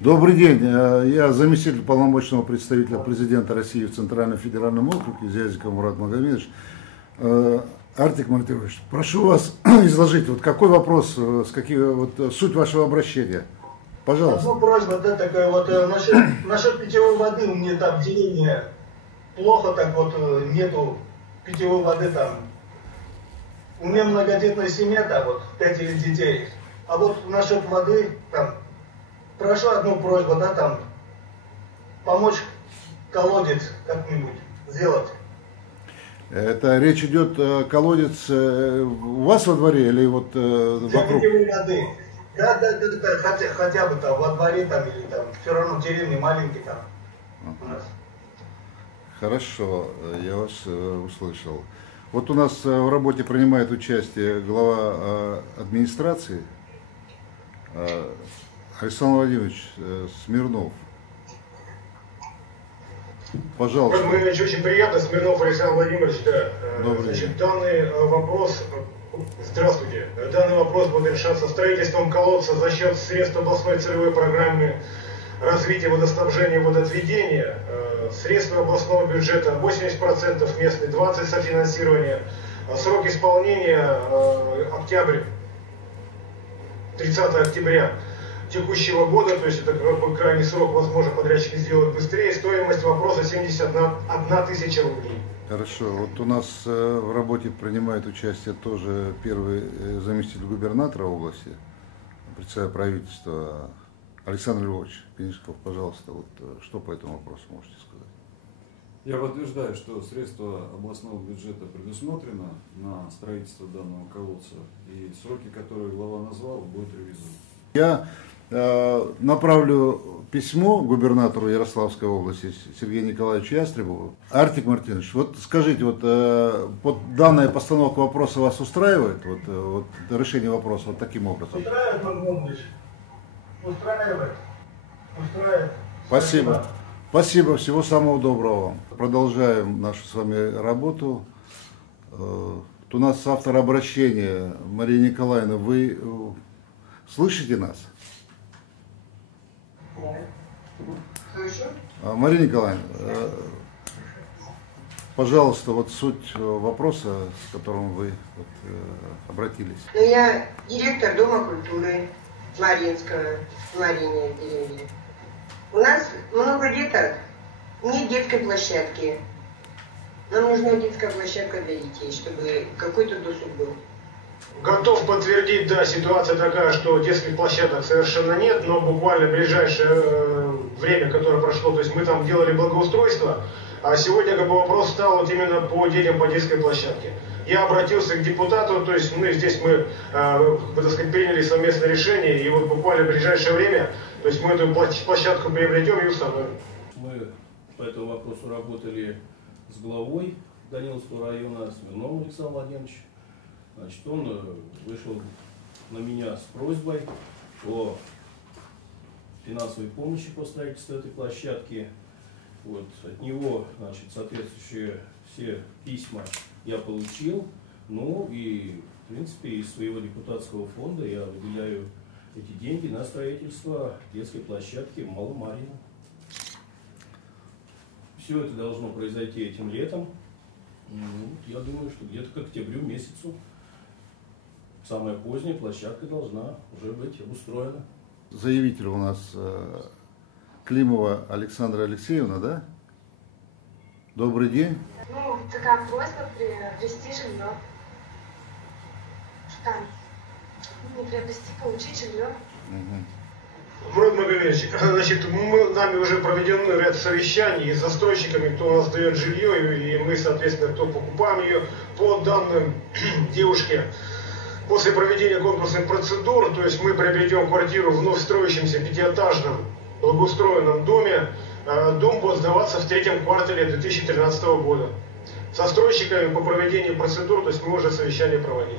Добрый день. Я заместитель полномочного представителя президента России в Центральном федеральном округе Зязиков Мурат Магомедович. Артик Мартынович, прошу вас изложить, вот какой вопрос, суть вашего обращения. Пожалуйста. Ну, просьба, да, такая вот, насчет питьевой воды, у меня там в деревне плохо, так вот, нету питьевой воды там. У меня многодетная семья, там вот, 5 детей. А вот насчет воды, там, прошу одну просьбу, да, там, помочь колодец как-нибудь сделать. Это речь идет колодец у вас во дворе или вот для вокруг? Питьевой воды. Да, хотя бы там во дворе там или там, все равно деревни маленькие там у нас. Хорошо, я вас услышал. Вот у нас в работе принимает участие глава администрации Александр Владимирович Смирнов. Пожалуйста. Мне очень приятно, Смирнов Александр Владимирович, да. Значит, данный вопрос, здравствуйте, данный вопрос будет решаться строительством колодца за счет средств областной целевой программы развития водоснабжения и водоотведения, средства областного бюджета 80%, местный 20% софинансирования, срок исполнения октябрь, 30 октября текущего года, то есть это крайний срок, возможно, подрядчики сделают быстрее. Стоимость вопроса 71 тысяча рублей. Хорошо. Вот у нас в работе принимает участие тоже первый заместитель губернатора области, председатель правительства Александр Львович Пенишков. Пожалуйста, вот что по этому вопросу можете сказать? Я подтверждаю, что средства областного бюджета предусмотрено на строительство данного колодца, и сроки, которые глава назвал, будут реализованы. Я направлю письмо губернатору Ярославской области Сергею Николаевичу Ястребову. Артик Мартынович, вот скажите, вот данная постановка вопроса вас устраивает? Вот решение вопроса вот таким образом? Устраивает, Магомедович? Устраивает. Спасибо. Спасибо, всего самого доброго вам. Продолжаем нашу с вами работу. У нас автор обращения Мария Николаевна, вы слышите нас? Слышу. Мария Николаевна, пожалуйста, вот суть вопроса, с которым вы обратились. Я директор Дома культуры Маринского, Марине деревни. У нас много деток, нет детской площадки. Нам нужна детская площадка для детей, чтобы какой-то досуг был. Готов подтвердить, да, ситуация такая, что детских площадок совершенно нет, но буквально в ближайшее время, которое прошло, то есть мы там делали благоустройство, а сегодня как бы вопрос стал вот именно по детям по детской площадке. Я обратился к депутату, то есть мы так сказать, приняли совместное решение, и вот буквально в ближайшее время, то есть мы эту площадку приобретем и установим. Мы по этому вопросу работали с главой Даниловского района, Смирновым Александром Владимировичем. Значит, он вышел на меня с просьбой о финансовой помощи по строительству этой площадки. Вот, от него, значит, соответствующие все письма я получил. Ну и, в принципе, из своего депутатского фонда я выделяю эти деньги на строительство детской площадки в Малом Марьино. Все это должно произойти этим летом. Ну, я думаю, что где-то к октябрю месяцу самая поздняя площадка должна уже быть обустроена. Заявитель у нас Климова Александра Алексеевна, да? Добрый день. Ну, такая просьба приобрести жилье. Там, не приобрести, получить жилье. Мурат Магомедович, значит, нами уже проведен ряд совещаний с застройщиками, кто у нас дает жилье, и мы, соответственно, кто покупаем ее по данным девушке. После проведения конкурсных процедур, то есть мы приобретем квартиру в вновь строящемся пятиэтажном благоустроенном доме. Дом будет сдаваться в третьем квартале 2013 года. С застройщиками по проведению процедур, то есть мы уже совещание проводили.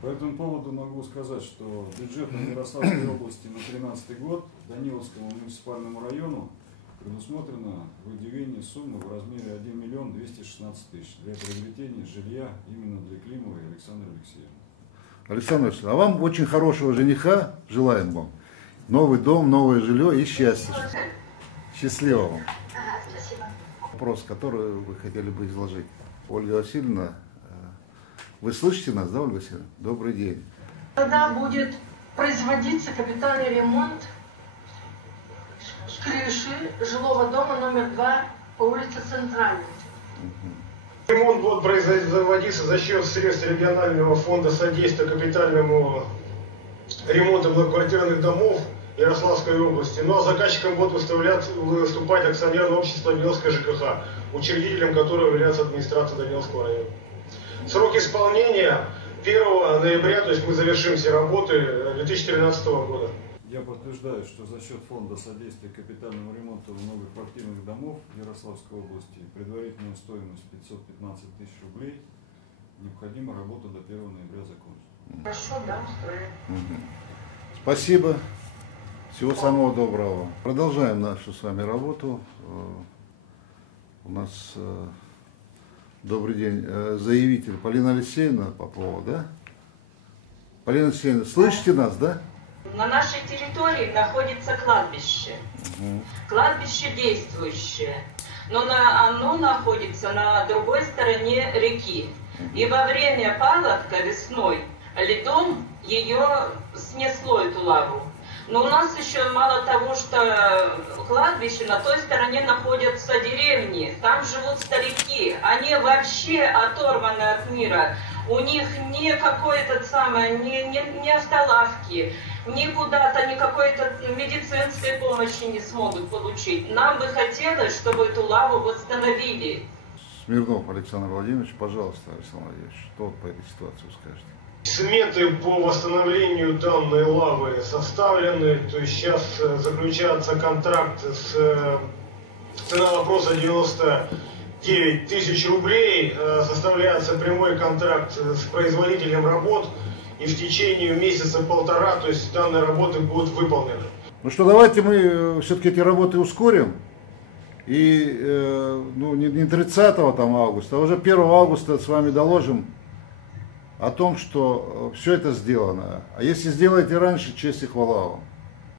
По этому поводу могу сказать, что бюджетом Ярославской области на 2013 год Даниловскому муниципальному району предусмотрено выделение суммы в размере 1 миллион 216 тысяч для приобретения жилья именно для Климовой Александры Алексеевны. Александр Алексеевич, а вам очень хорошего жениха желаем вам. Новый дом, новое жилье и счастье. Счастливо вам. Ага, спасибо. Вопрос, который вы хотели бы изложить. Ольга Васильевна, вы слышите нас, да, Ольга Васильевна? Добрый день. Когда будет производиться капитальный ремонт крыши жилого дома номер 2 по улице Центральной? Ремонт будет производиться за счет средств регионального фонда содействия капитальному ремонту многоквартирных домов Ярославской области. Ну а заказчиком будет выступать акционерное общество Даниловская ЖКХ, учредителем которого является администрация Даниловского района. Срок исполнения 1 ноября, то есть мы завершим все работы 2013 года. Я подтверждаю, что за счет фонда содействия капитальному ремонту многоквартирных домов Ярославской области предварительная стоимость 515 тысяч рублей. Необходимо работу до 1 ноября закончить. Хорошо, да, устроим. Спасибо. Всего самого доброго. Продолжаем нашу с вами работу. У нас, добрый день, заявитель Полина Алексеевна Попова, да? Полина Алексеевна, слышите нас, да? На нашей территории находится кладбище. Кладбище действующее. Но оно находится на другой стороне реки. И во время паводка весной льдом ее снесло, эту лаву. Но у нас еще мало того, что кладбище, на той стороне находятся деревни, там живут старики, они вообще оторваны от мира. У них ни какой-то ни автолавки, ни куда-то, ни какой-то медицинской помощи не смогут получить. Нам бы хотелось, чтобы эту лаву восстановили. Смирнов Александр Владимирович, пожалуйста, Александр Владимирович, что вот по этой ситуации вы скажете? Сметы по восстановлению данной лавы составлены, то есть сейчас заключается контракт цена вопроса 99 тысяч рублей, составляется прямой контракт с производителем работ, и в течение месяца-полтора, то есть данные работы будут выполнены. Ну что, давайте мы все-таки эти работы ускорим, и ну, не 30 там, августа, а уже 1 августа с вами доложим о том, что все это сделано. А если сделаете раньше, честь и хвала вам.